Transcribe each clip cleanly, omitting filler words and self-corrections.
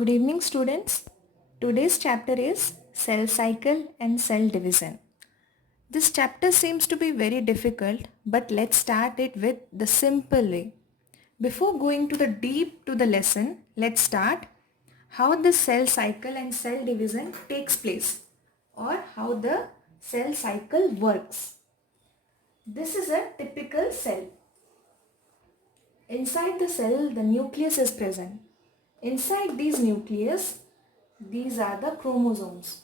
Good evening students. Today's chapter is cell cycle and cell division. This chapter seems to be very difficult, but let's start it with the simple way. Before going to the deep to the lesson, let's start how the cell cycle and cell division takes place or how the cell cycle works. This is a typical cell. Inside the cell, the nucleus is present. Inside these nucleus, these are the chromosomes.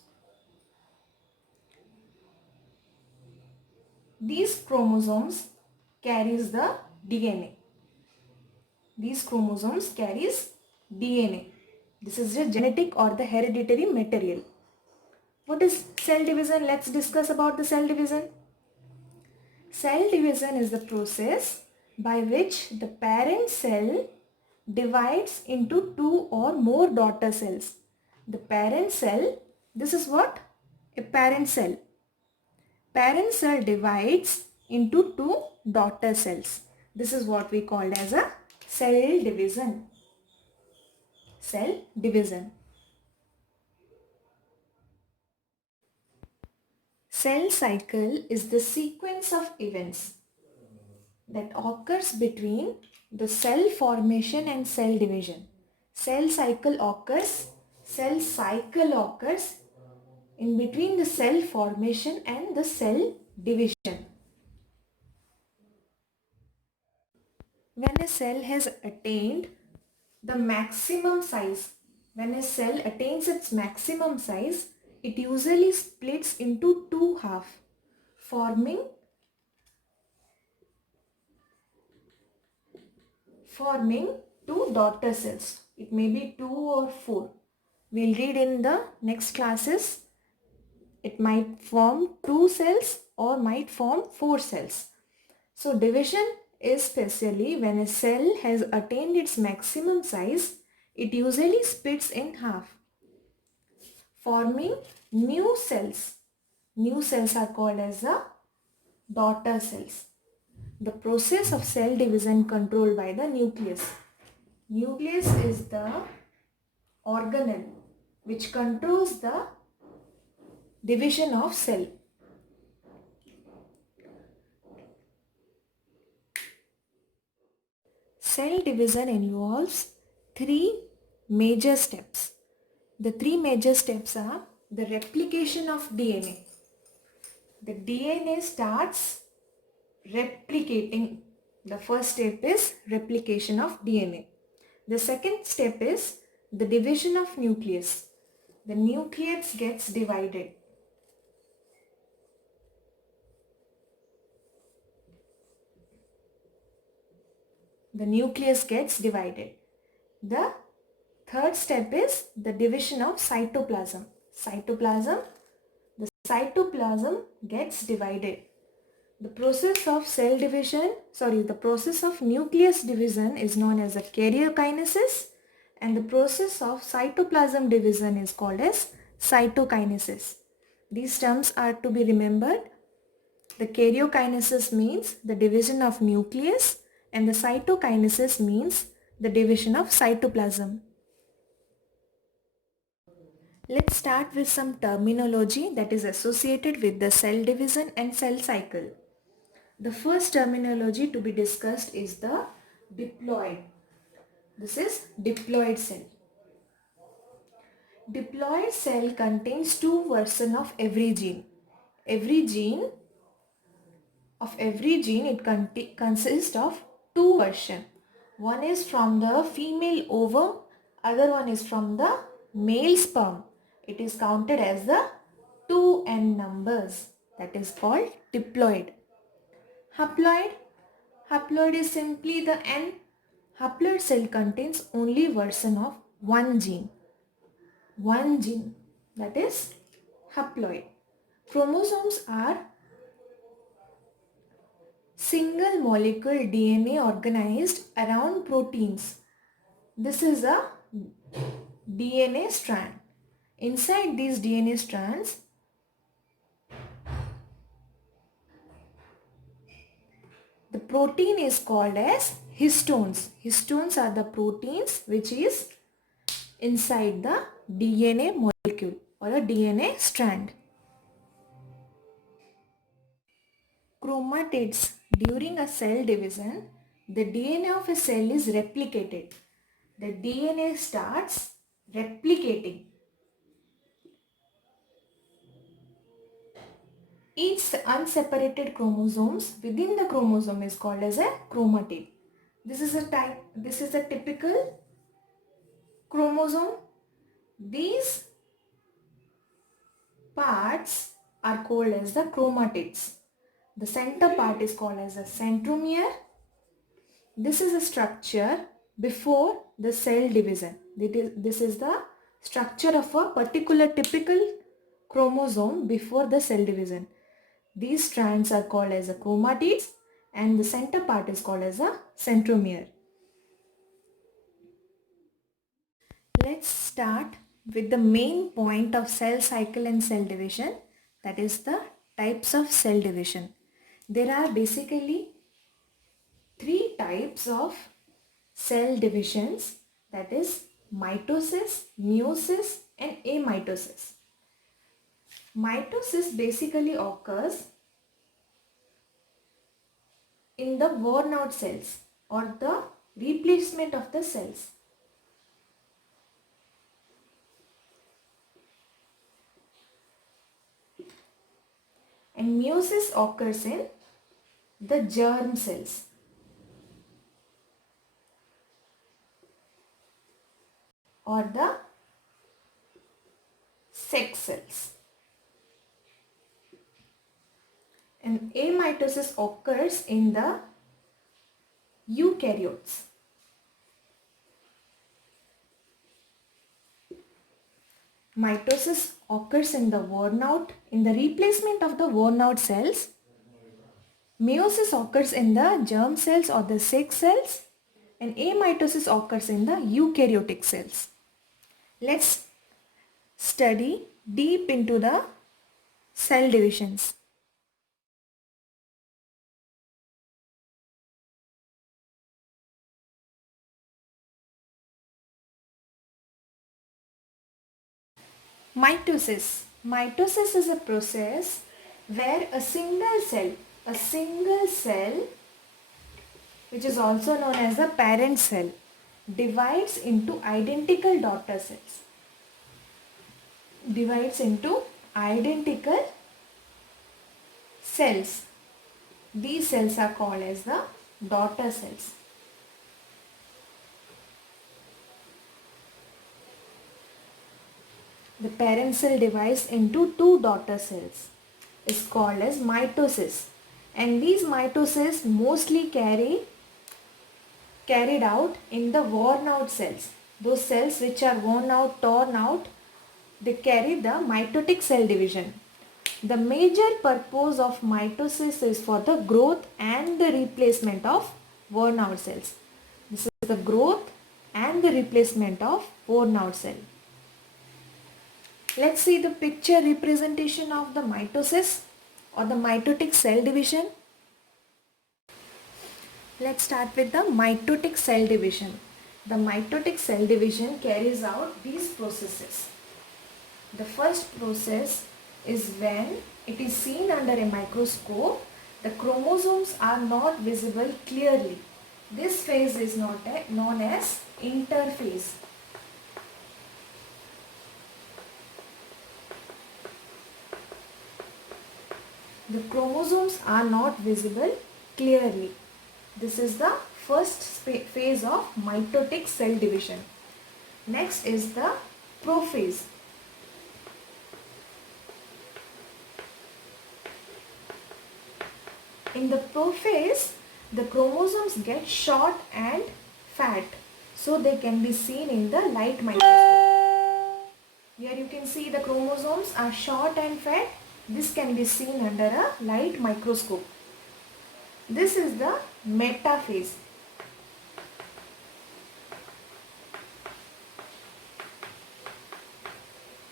These chromosomes carries the DNA. These chromosomes carries DNA. This is the genetic or the hereditary material. What is cell division? Let's discuss about the cell division. Cell division is the process by which the parent cell divides into two or more daughter cells. The parent cell, this is what? A parent cell. Parent cell divides into two daughter cells. This is what we call as a cell division. Cell division. Cell cycle is the sequence of events that occurs between the cell formation and cell division. Cell cycle occurs in between the cell formation and the cell division. When a cell has attained the maximum size, when a cell attains its maximum size, it usually splits into two halves, forming two daughter cells. It may be 2 or 4. We'll read in the next classes. It might form 2 cells or might form 4 cells. So division is specially when a cell has attained its maximum size, it usually splits in half, forming new cells. New cells are called as the daughter cells. The process of cell division controlled by the nucleus. Nucleus is the organelle which controls the division of cell. Cell division involves three major steps. The three major steps are the replication of DNA. The DNA starts replicating. The first step is replication of DNA. The second step is the division of nucleus. The nucleus gets divided. The nucleus gets divided. The third step is the division of cytoplasm. The cytoplasm gets divided. The process of nucleus division is known as a karyokinesis, and the process of cytoplasm division is called as cytokinesis. These terms are to be remembered. The karyokinesis means the division of nucleus and the cytokinesis means the division of cytoplasm. Let's start with some terminology that is associated with the cell division and cell cycle. The first terminology to be discussed is the diploid. This is diploid cell. Diploid cell contains two versions of every gene. Of every gene it consists of two versions. One is from the female ovum, other one is from the male sperm. It is counted as the 2n numbers. That is called diploid. Haploid is simply the N. Haploid cell contains only version of one gene. That is haploid. Chromosomes are single molecule DNA organized around proteins. This is a DNA strand. Inside these DNA strands, the protein is called as histones. Histones are the proteins which is inside the DNA molecule or a DNA strand. Chromatids. During a cell division, the DNA of a cell is replicated. The DNA starts replicating. Each unseparated chromosomes within the chromosome is called as a chromatid. This is a typical chromosome. These parts are called as the chromatids. The center part is called as a centromere. This is a structure before the cell division. This is the structure of a particular typical chromosome before the cell division. These strands are called as a chromatids and the center part is called as a centromere. Let's start with the main point of cell cycle and cell division, that is the types of cell division. There are basically three types of cell divisions, that is mitosis, meiosis and amitosis. Mitosis basically occurs in the worn out cells or the replacement of the cells. And meiosis occurs in the germ cells. Or the sex cells. And amitosis occurs in the eukaryotes. Mitosis occurs in the replacement of the worn out cells. Meiosis occurs in the germ cells or the sex cells. And amitosis occurs in the eukaryotic cells. Let's study deep into the cell divisions. Mitosis. Mitosis is a process where a single cell, which is also known as the parent cell, divides into identical daughter cells. Divides into identical cells. These cells are called as the daughter cells. The parent cell divides into two daughter cells. Is called as mitosis. And these mitoses mostly carried out in the worn out cells. Those cells which are worn out, torn out, they carry the mitotic cell division. The major purpose of mitosis is for the growth and the replacement of worn out cells. This is the growth and the replacement of worn out cell. Let's see the picture representation of the mitosis or the mitotic cell division. Let's start with the mitotic cell division. The mitotic cell division carries out these processes. The first process is when it is seen under a microscope, the chromosomes are not visible clearly. This phase is known as interphase. The chromosomes are not visible clearly. This is the first phase of mitotic cell division. Next is the prophase. In the prophase, the chromosomes get short and fat, so they can be seen in the light microscope. Here you can see the chromosomes are short and fat. This can be seen under a light microscope. This is the metaphase.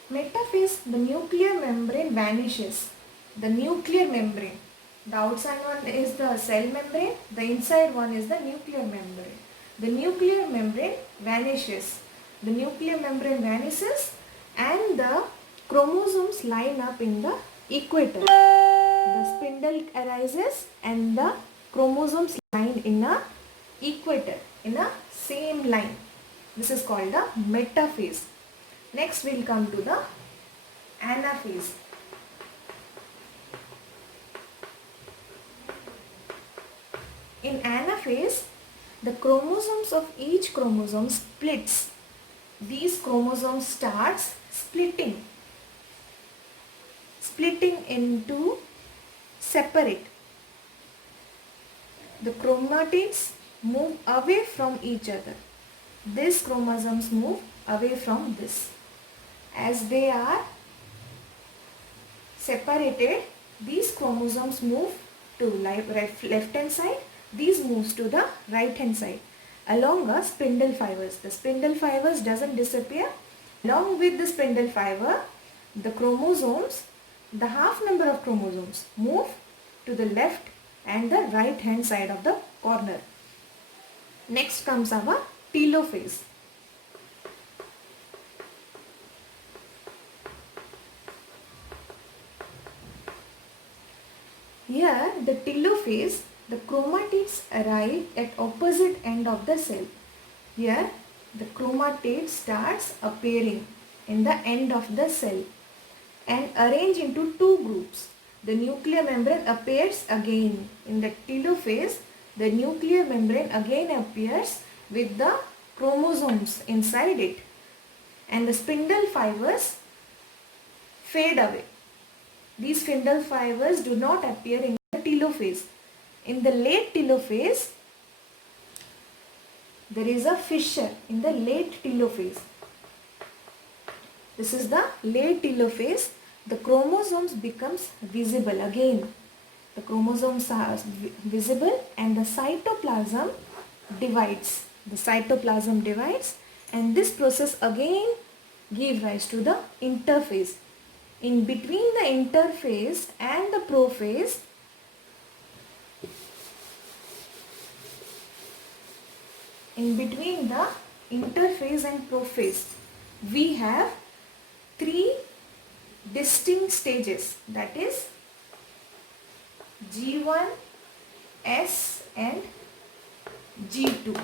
Metaphase, the nuclear membrane vanishes. The nuclear membrane. The outside one is the cell membrane. The inside one is the nuclear membrane. The nuclear membrane vanishes. the nuclear membrane vanishes and the chromosomes line up in the equator. The spindle arises and the chromosomes line in a equator, in a same line. This is called the metaphase. Next we will come to the anaphase. In anaphase, the chromosomes of each chromosome splits. These chromosomes starts splitting into separate. The chromatids move away from each other. These chromosomes move away from this. As they are separated, these chromosomes move to left hand side. These moves to the right hand side along a spindle fibers. The spindle fibers doesn't disappear. Along with the spindle fiber, the chromosomes, the half number of chromosomes move to the left and the right hand side of the corner. Next comes our telophase. Here the telophase, the chromatids arrive at opposite end of the cell. Here the chromatid starts appearing in the end of the cell and arrange into two groups. The nuclear membrane appears again. In the telophase, the nuclear membrane again appears with the chromosomes inside it and the spindle fibers fade away. These spindle fibers do not appear in the telophase. In the late telophase, there is a fissure in the late telophase. This is the late telophase. The chromosomes becomes visible again. The chromosomes are visible and the cytoplasm divides. The cytoplasm divides and this process again gives rise to the interphase. In between the interphase and the prophase, we have three distinct stages, that is G1, S and G2.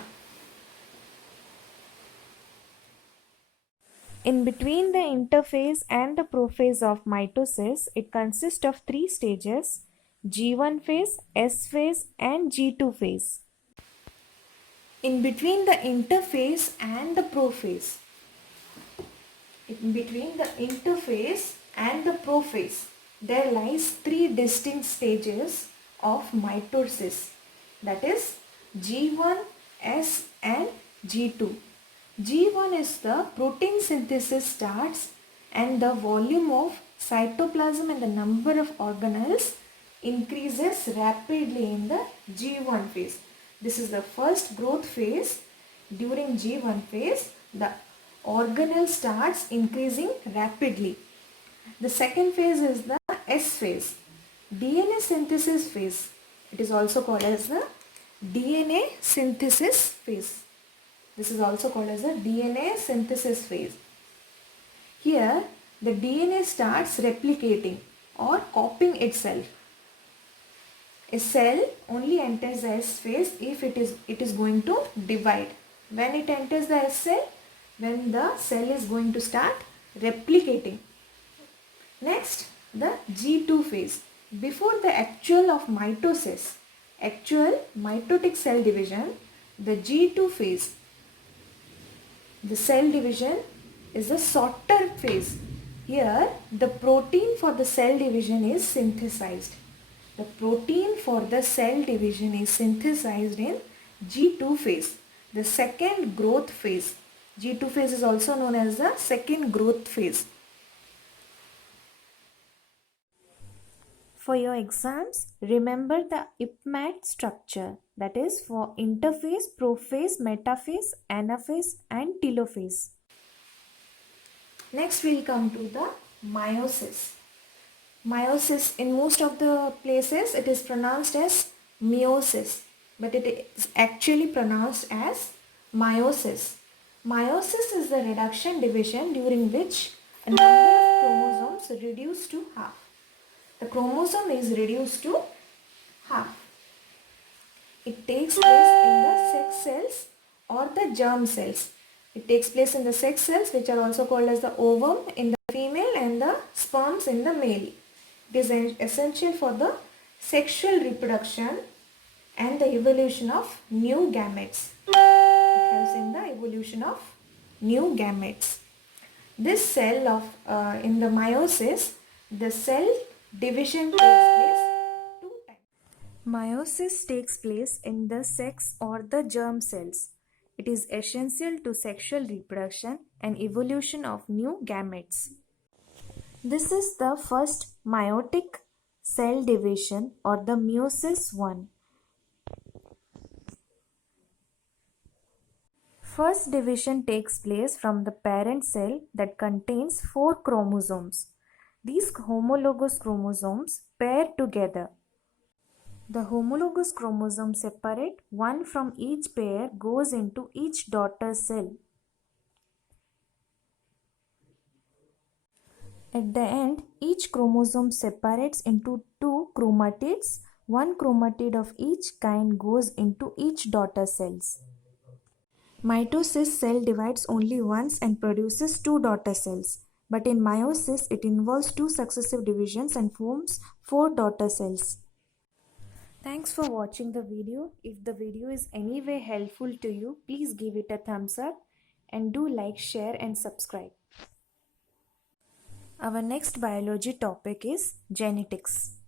In between the interphase and the prophase of mitosis, it consists of three stages: G1 phase, S phase and G2 phase. In between the interphase and the prophase, there lies three distinct stages of mitosis, that is G1, S and G2. G1 is the protein synthesis starts and the volume of cytoplasm and the number of organelles increases rapidly in the G1 phase. This is the first growth phase. During G1 phase, the organelle starts increasing rapidly. The second phase is the S phase, DNA synthesis phase. It is also called as the DNA synthesis phase. This is also called as the DNA synthesis phase. Here, the DNA starts replicating or copying itself. A cell only enters the S phase if it is going to divide. When it enters the S cell, when the cell is going to start replicating. Next, the G2 phase. Before the actual of mitosis, actual mitotic cell division, the G2 phase, the cell division is a sorter phase. Here, the protein for the cell division is synthesized. The protein for the cell division is synthesized in G2 phase, the second growth phase. G2 phase is also known as the second growth phase. For your exams, remember the IPMAT structure, that is for interphase, prophase, metaphase, anaphase and telophase. Next we will come to the meiosis. Meiosis, in most of the places it is pronounced as meiosis, but it is actually pronounced as meiosis. Meiosis is the reduction division during which a number of chromosomes reduce to half. The chromosome is reduced to half. It takes place in the sex cells or the germ cells. It takes place in the sex cells, which are also called as the ovum in the female and the sperms in the male. It is essential for the sexual reproduction and the evolution of new gametes. It helps in the evolution of new gametes. This cell of in the meiosis, the cell division takes place two times. Meiosis takes place in the sex or the germ cells. It is essential to sexual reproduction and evolution of new gametes. This is the first meiotic cell division or the meiosis 1. First division takes place from the parent cell that contains 4 chromosomes. These homologous chromosomes pair together. The homologous chromosomes separate, one from each pair goes into each daughter cell. At the end, each chromosome separates into 2 chromatids. One chromatid of each kind goes into each daughter cells. Mitosis cell divides only once and produces 2 daughter cells. But in meiosis, it involves 2 successive divisions and forms 4 daughter cells. Thanks for watching the video. If the video is any way helpful to you, please give it a thumbs up and do like, share and subscribe. Our next biology topic is genetics.